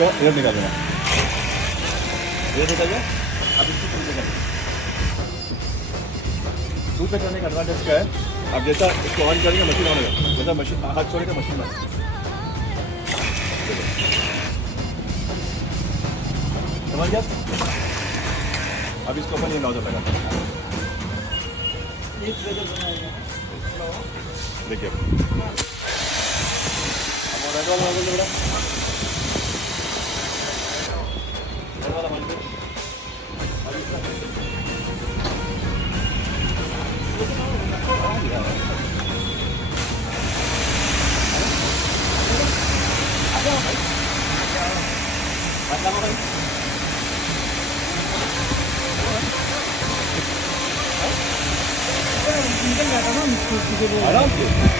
इसको इधर निकाल देना, ये निकल गया। अब इसको टूट पे करना। टूट पे करने का एडवांटेज क्या है, अब जैसा इसको ऑन करेंगे मशीन ऑन होगा, जैसा मशीन हाथ छोड़ेंगे मशीन बंद। समझ गया? अब इसको अपन ये नोजल लगा देखिए, अब रेड वाला नोजल बड़ा रेड वाला बंद आराम से